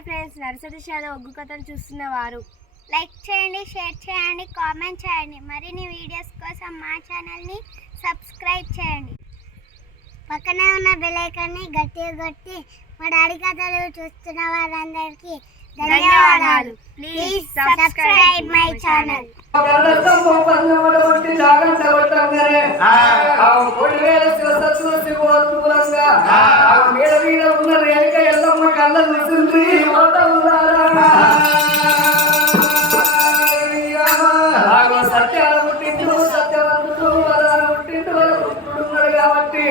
Hi friends nursery షాలో ఒగ్గు కథలు చూస్తున్నవారు లైక్ చేయండి షేర్ చేయండి కామెంట్ చేయండి. మరిన్ని వీడియోస్ కోసం మా ఛానల్ని సబ్స్క్రైబ్ చేయండి. పక్కనే ఉన్న బెల్ ఐకాన్ని గట్టిగా కొట్టి మా డాడీ కథలు చూస్తున్న వారందరికీ ధన్యవాదాలు. ప్లీజ్ సబ్స్క్రైబ్ మై ఛానల్ సత్యాల పుట్టిండు సత్యవంతుడు వరాలు పుట్టిండు పుట్టుడున్నాడు కాబట్టి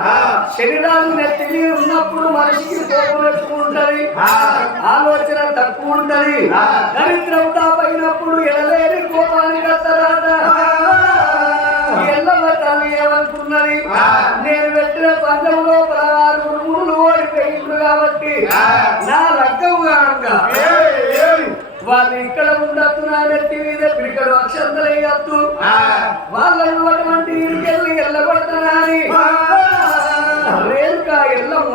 అప్పటికైనా శరీరాన్ని నెత్తి ఉన్నప్పుడు మనిషికి కోపం ఎక్కువ ఉంటది. ఆలోచన తక్కువ ఉంటది. దరిద్రం తాపైనప్పుడు ఎడలేని కోపానికి అత్తరాట ఎల్లమ్మ తల్లి ఏమనుకున్నది నేను పెట్టిన పంచం లోపల ఆరు ఉరుములు ఓడిపోయిండు కాబట్టి నా రక్కం కానుక వాళ్ళు ఇక్కడ ఉండొద్దు నా నెత్తి మీద పిడికడు అక్షంతలయ్యొద్దు వాళ్ళని అటువంటి ఇంటికెళ్ళి వెళ్ళబడతానని రేణుక ఎల్లమ్మ.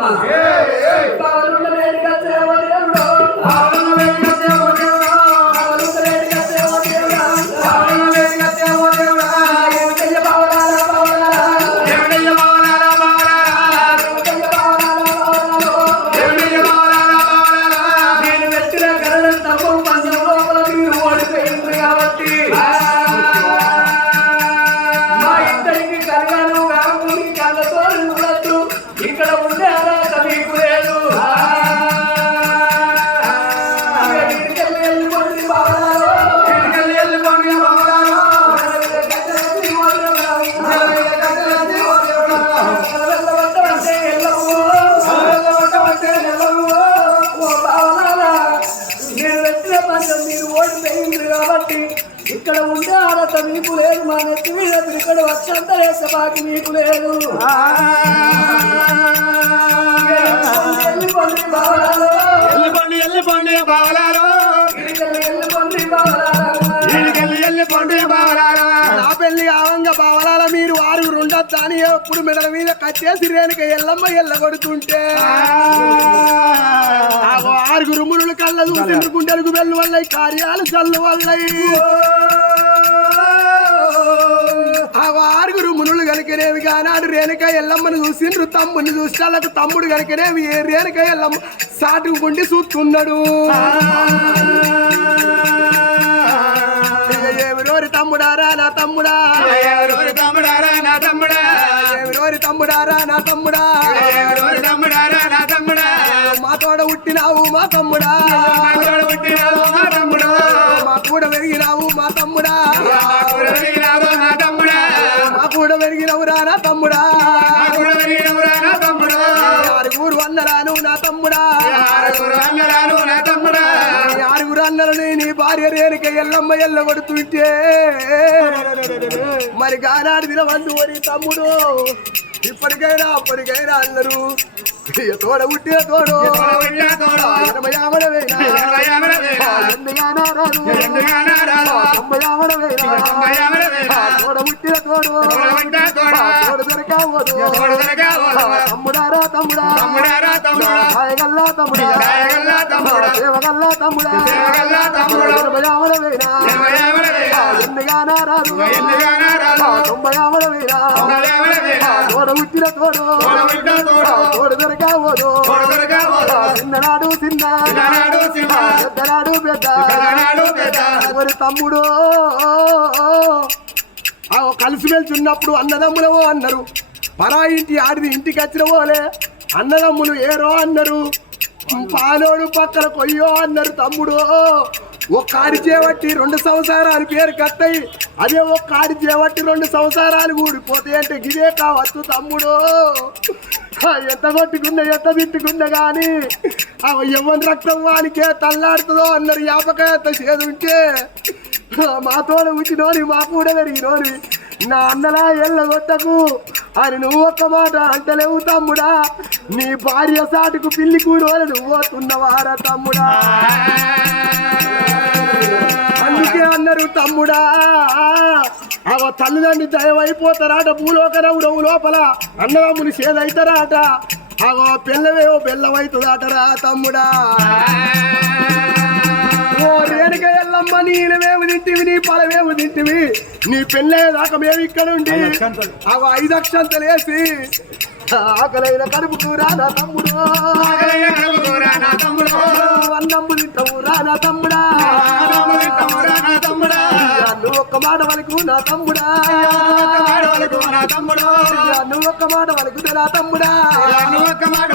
మీద వచ్చంత నీకు లేదు. ఎల్లిపండి ఎల్లిపండి బావలారో. ఇడికెళ్ళి వెళ్ళిపోండి బావలాలో ఈడికెళ్ళి ఎల్లిపండి బావలారో. నా పెళ్ళి ఆవంగా బావలాల మీరు ఆరుగురు ఉండొద్దా అని ఎప్పుడు మెడల మీద కట్టేసి రేణుక ఎల్లమ్మ ఎల్ల కొడుతుంటే ఆగో ఆరుగురు మునులు కళ్ళ చూసి గుండెలకు వెళ్ళు వల్ల కార్యాలు చల్లు వల్లయి ఆగో ఆరుగురు మునులు కలికినేవి కానాడు రేణుక ఎల్లమ్మను చూసిండ్రు తమ్ముడిని చూసి వాళ్ళకు తమ్ముడు కలికినేవి ఏ రేణుక ఎల్లమ్మ? సాటుకు గుండి చూస్తున్నాడు ఎవరోరి తమ్ముడారా నా తమ్ముడా. ఎవరోరి తమ్ముడారా నా తమ్ముడా. ఎవరోరి తమ్ముడారా నా తమ్ముడా. ఎవరోరి తమ్ముడారా నా తమ్ముడా. మా తోడ పుట్టినావు మా తమ్ముడా. మాతోడు పుట్టినావు మా తమ్ముడు. మా కూడా పెరిగినావు మా తమ్ముడా. తమ్ముడా? తమ్ముడు? ఆరుగురు అన్నరాను నా తమ్ముడా. ఆరుగురు అన్నలని నీ భార్య రేణుక ఎల్లమ్మ ఎల్ల కొడుతుంటే మరి గానాడు దినవందు తమ్ముడు. ఇప్పటికైనా అప్పటికైనా ఇక తోడ పుట్టిన తోడు? తోడు. ఆమడవేనా? తోడ? తోడు దొరకావదు. తమ్ముడారా తమ్ముడా? తమ్ముడారా తమ్ముడా? సాయగల్లా తమ్ముడా? తమ్ముడా? ఎందుగానా రాదు? తొంభై? తొంభై ఆమడవేనా? తోడ పుట్టిన తోడు? తోడ పుట్టిన తోడు దొరకావదు. చిన్ననాడు చిన్న. చిన్ననాడు చిన్న. పెద్దనాడు పెద్ద. ఎవరి తమ్ముడు? కలిసిమెలిసి ఉన్నప్పుడు అన్నదమ్ములవో అన్నారు. పరా ఇంటి ఆడిది ఇంటికి వచ్చిన పోలే అన్నదమ్ములు ఏరో అన్నారు. పాలోడు పక్కన కొయ్యో అన్నారు తమ్ముడు. ఒక కాడి చేపట్టి రెండు సంవత్సరాలు పేరు కత్తాయి. అదే ఒక కాడి చేపట్టి రెండు సంవత్సరాలు ఊడిపోతాయి అంటే గిదే కావచ్చు తమ్ముడు. ఎంత కొట్టుకున్న ఎంత తిట్టుకున్నా కానీ అవి ఎవరి రక్తం వానికే తల్లాడుతుందో అన్నారు యాపకాయ చేదు ఉంటే మా ఉంచినోని మా కూడా పెరిగినోని నా అన్నలా ఎల్లగొట్టకు. అని నువ్వు ఒక్క మాట అంటలేవు తమ్ముడా. నీ భార్య సాటుకు పిల్లి కూడోలు నువ్వుతున్నవారా తమ్ముడా. అందుకే అన్నారు తమ్ముడా. అవ తల్లిదండ్రి దయవైపోతారాట భూలోకరవుడవు లోపల అన్నదమ్ములు సేదైతారాట అగో పిల్లవేవో బెల్లమవుతుందటరా తమ్ముడా? ఓ రేణుక ఎల్లమ్మ నీలమేమి తింటివి నీ పలమేమి తింటివి. నీ పెళ్ళే దాకా మేము ఇక్కడ ఉండి అవి ఐదు అక్షంతలు వేసి ఆకలైన కడుపు కూర నా తమ్ముడు. అన్నమ్ము తింటావు రా నా తమ్ముడా తమ్ముడా. నువ్వు ఒక్క మాట వరకు నా తమ్ముడా. నా తమ్ముడు. నువ్వు ఒక్క మాట వరకు నా తమ్ముడా. నువ్వు ఒక్క మాట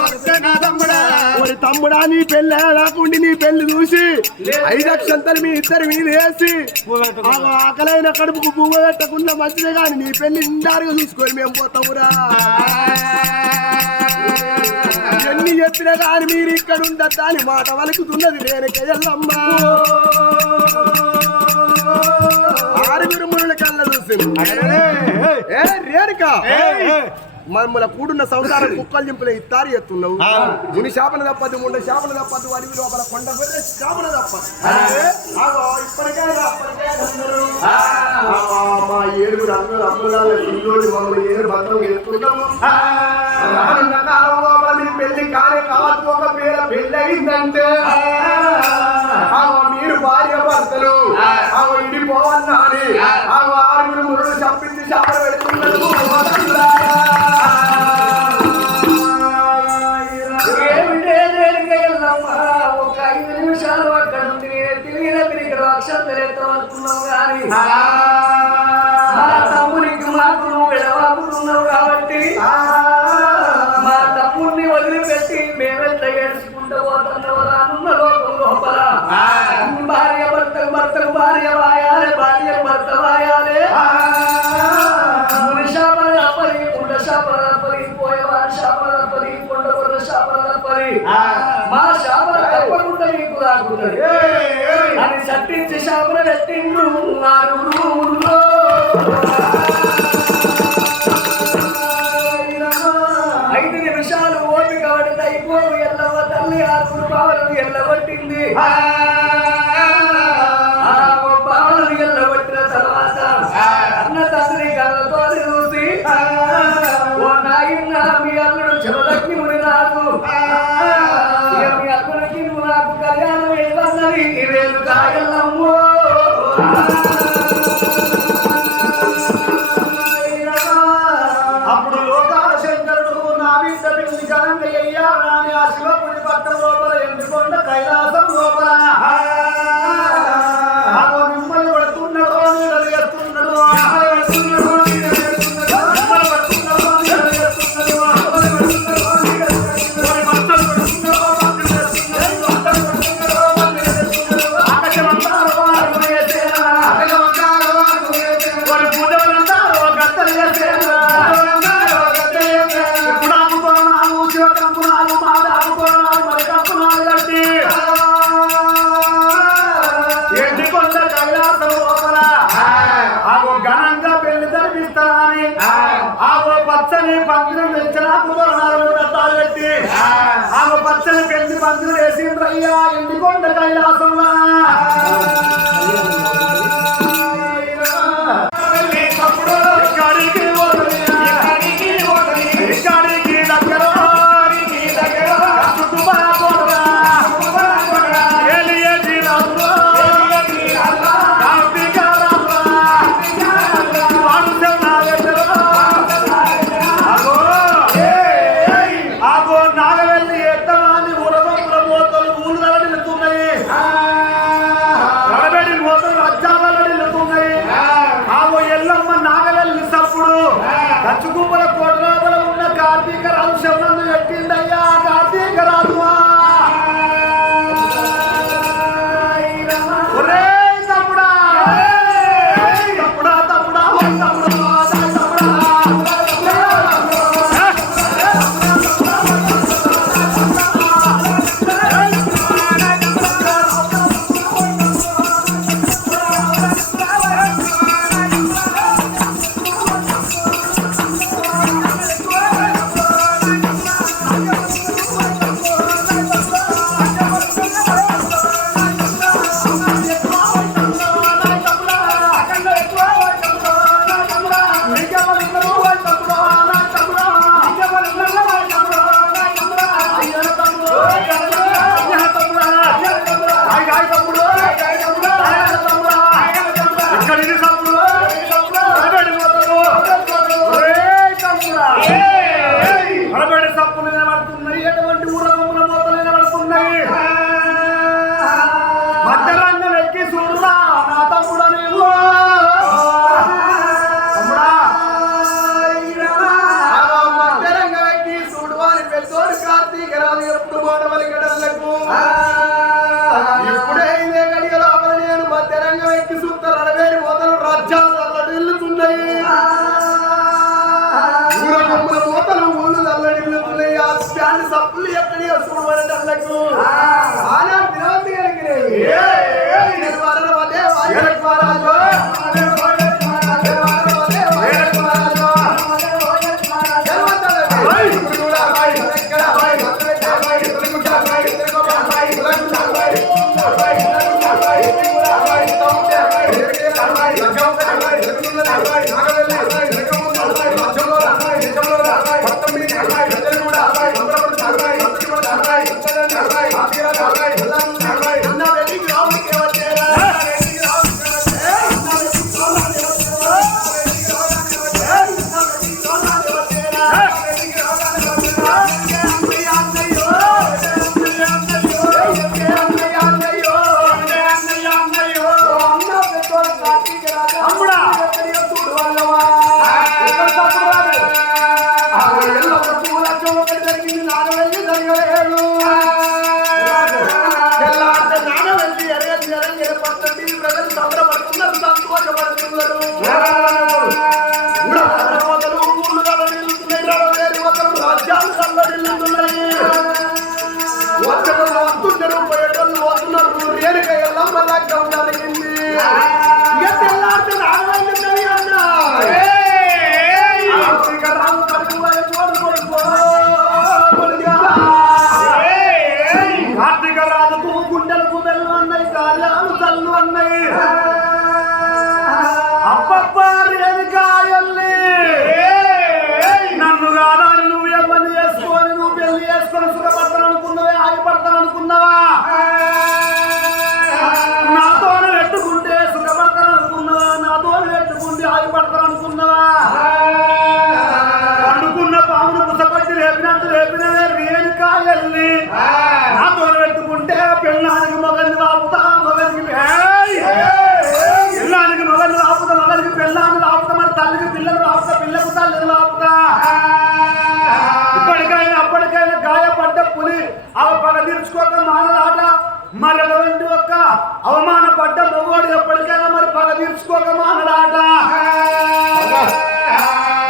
నా తమ్ముడా. ఓరి తమ్ముడా నీ పెళ్ళి రాకుండి నీ పెళ్ళి చూసి ఐదు అక్షంతలు మీ ఇద్దరు మీద వేసి ఆకలైన కడుపుకు పువ్వు పెట్టకుండా మంచిదే కానీ నీ పెళ్ళి ఇండారుగా చూసుకొని మేము పోతావురా. ఎన్ని చెప్పినా కానీ మీరు ఇక్కడ ఉండద్దా అని మాట వలుకుతున్నది రేణుక ఎల్లమ్మ ఆరుగురు మునుల కళ్ళ చూసి ఏ రేణుక మమ్మల్ని కూడున్న సంసారం కుక్కలు చింపులే ఇత్తారు ఎత్తున్నావు ముని శాపన తప్పదు ముండ శాపన తప్పదు అడవి లోపల కొండ గొర్రె శాపన తప్పదు ఆగో, ఇప్పటికైనా అప్పటికైనా అందరూ, ఆగో, మా ఏడుగురు అందరూ అమ్ములాల పిల్లోడి మమ్మల్ని ఏడు భద్రం ఎత్తున్నాము రానున్న కాలం లోపల మీ పెళ్ళి కాలే కాదు ఒక పేర పెళ్ళి అయిందంటే ఆగో, మీరు భార్య భర్తలు. ఆగో ఇడిపోవన్నా అని ఆగో ఆరుగురు మురుడు చప్పించి శాపన పెడుతున్నారు. ఉన్నది మా శాపన తప్పకుండా మీకు రాకున్నది అని చట్టించి శాపన నెట్టిండు ఐదు నిమిషాలు ఓపిక కాబట్టి అయిపోయి ఎల్లవ తల్లి ఆకులు కావాలని ఎల్లబట్టింది స్టాండ్ సప్పులు ఎక్కడి చూడబడి అల్లకు ఆనా వినోది కలిగినాయి రేణుకాయల్ని నాతో పెట్టుకుంటే పెళ్ళానికి మొగల్ని ఆపుతా మొగలికి పెళ్ళానికి మొగల్ని ఆపుతా మొగలికి పెళ్ళాన్ని ఆపుతా మరి తల్లికి పిల్లలు ఆపుతా పిల్లకు తల్లిని ఆపుతా ఇప్పటికైనా అప్పటికైనా గాయపడ్డ పులి అవ పగ తీర్చుకోక మానరాట మరి అటువంటి ఒక్క అవమానపడ్డ మగవాడు ఎప్పటికైనా మరి పగ తీర్చుకోక మానరాట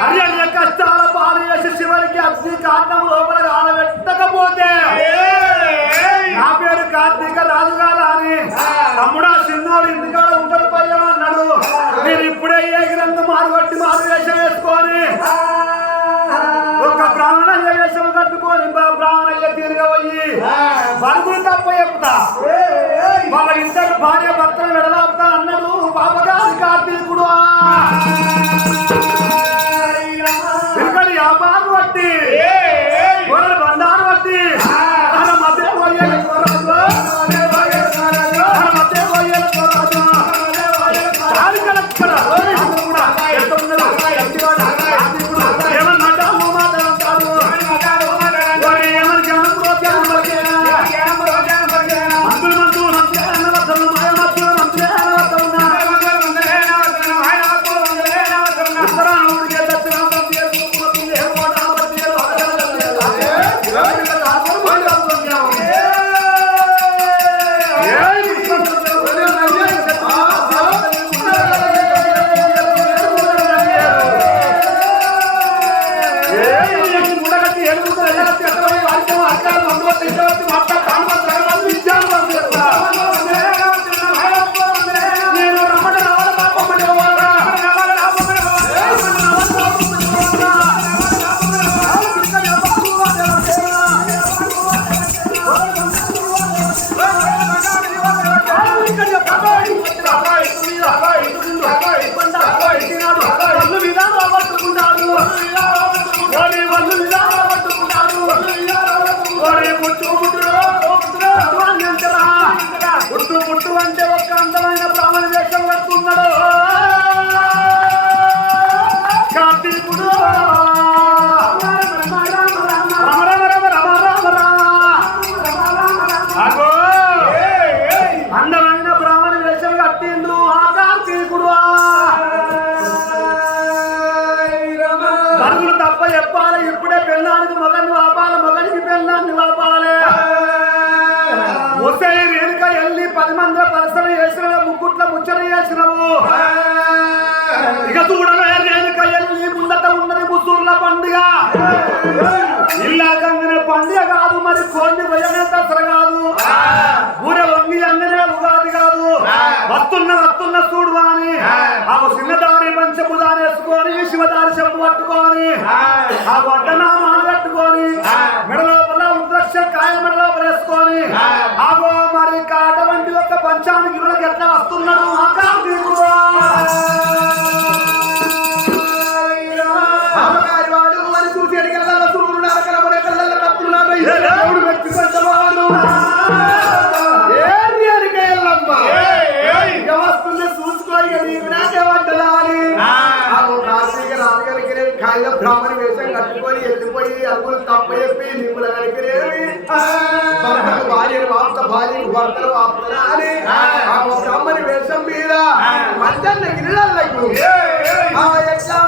అర్యన్య కష్టాల పాలు చేసి శివునికి అగ్ని కాండం లోపల ఆడబెట్టకపోతే నా పేరు కార్తీక రాజు గారు అని. తమ్ముడా చిన్నోడు ఇంటికాడ ఉంటాడు పయ్యం అన్నాడు. మీరు ఇప్పుడే ఏ గ్రంథం మారుగొట్టి మారు వేషం వేసుకొని ఒక బ్రాహ్మణయ్య వేషం కట్టుకొని బ్రాహ్మణయ్య తిరగబోయి బరుగులు తప్ప చెప్తా వాళ్ళ ఇద్దరు భార్య భర్తలు విడలాపుతా అన్నాడు. పాపగారి కార్తీకుడు మంది పరిసర చేసినవు ముగ్గుట్ల ముచ్చట చేసినవు ఇక చూడలే రేణుక వెళ్ళి ముందట ఉన్నది ముసూర్ల పండుగ. ఇల్లాకంగానే పండుగ కాదు మరి కోండి పోయనే దసరా కాదు. ఊర వంగి అంగనే ఉగాది కాదు. వస్తున్న వస్తున్న చూడు అని ఆ! చిన్నదారి పంచముదాని వేసుకొని శివదారి చెప్పు పట్టుకొని ఆ! వడ్డనామాలు కట్టుకొని మెడలోపల ఉద్రక్ష కాయ మెడలోపల వేసుకొని ఆగో మరి కాట వంటి ఒక పంచానికి ఎట్లా వస్తున్నాడు అడిగల బ్రాహ్మణ వేషం కట్టుకొని వెళ్ళిపోయి అరుగులు తప్ప చెప్పి కనుకనేవి భర్తకు భార్యను వాప్త భార్యకు భర్తను వాప్తనా అని ఆ. బ్రాహ్మణ వేషం మీద మంచన్న గిరిలకు ఆ ఎట్లా